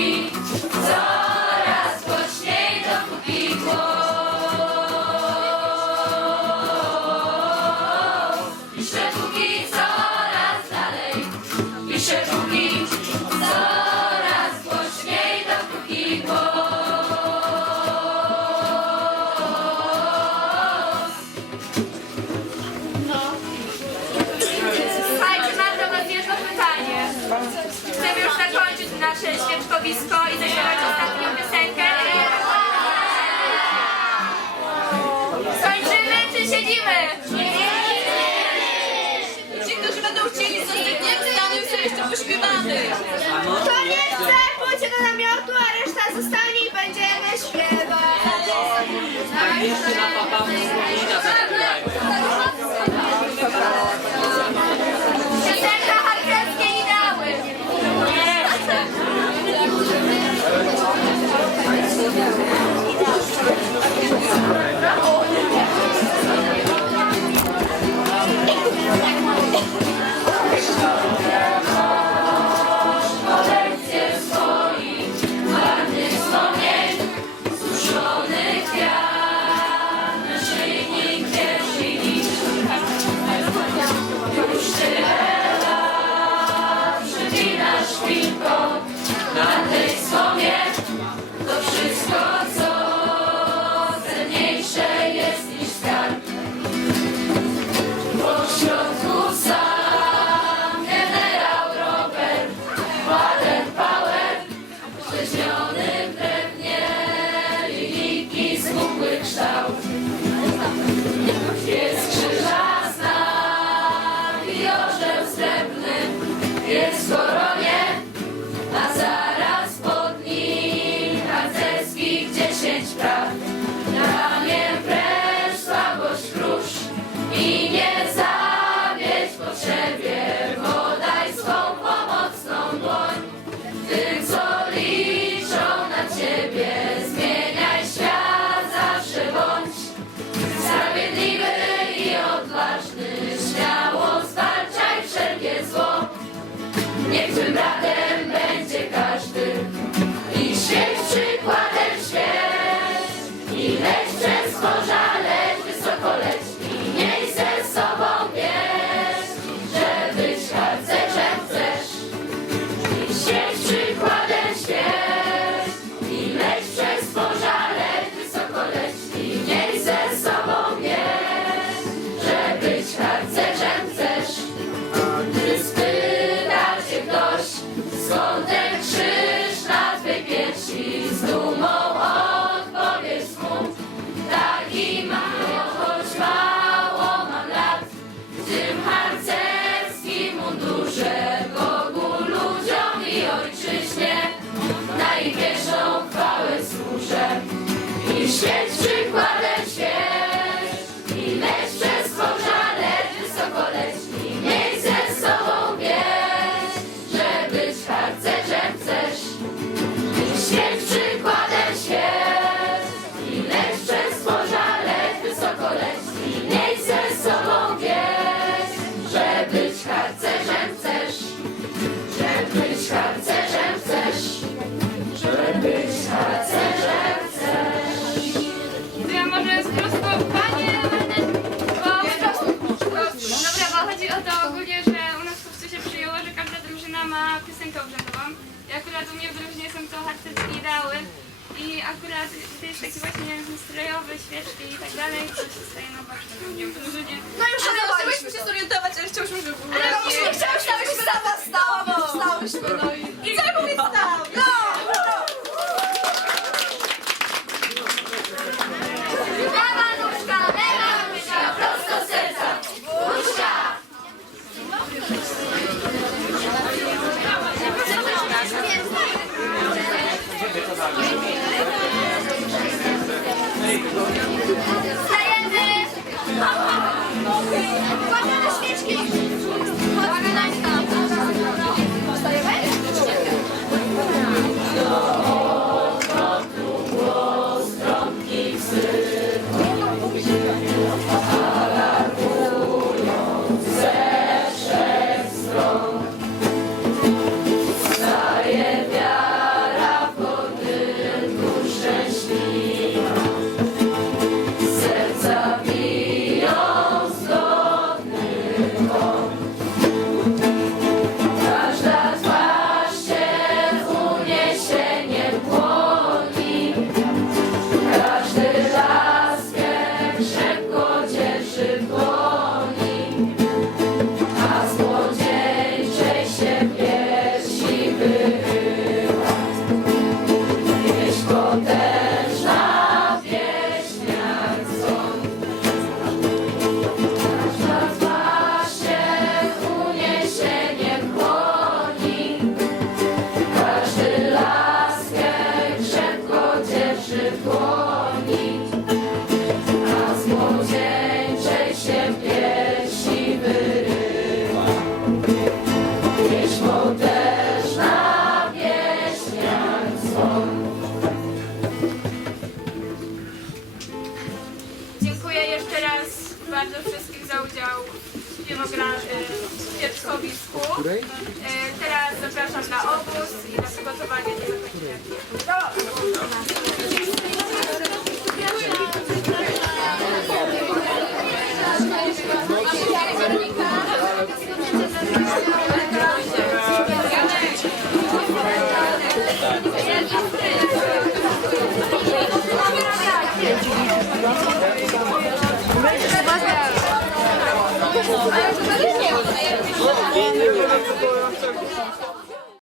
happy. Zmienimy! Ci, którzy będą chcieli zostać nie staną i sobie jeszcze pośpiewamy. Kto nie chce, pójdzie do namiotu, a reszta zostanie i będziemy śpiewać. Jeszcze na papa wspomina zaśpiewajmy. Piosenka harcerskie ideały. To to ogólnie, że u nas po prostu się przyjęło, że każda drużyna ma piosenkę urzędową. I akurat u mnie w drużynie są to harcerskie ideały. I akurat to jest taki właśnie nastrojowy, świeczki i tak dalej, to się staje na bocznym w drużynie. No już Ale odwołaliśmy. chciałyśmy się zorientować, ale chciałyśmy, żeby było Ale nie chciałyśmy, Stajemy! Uwaga na świeczki! Y, Teraz zapraszam na obóz i na przygotowanie tego koncertu. 何それ?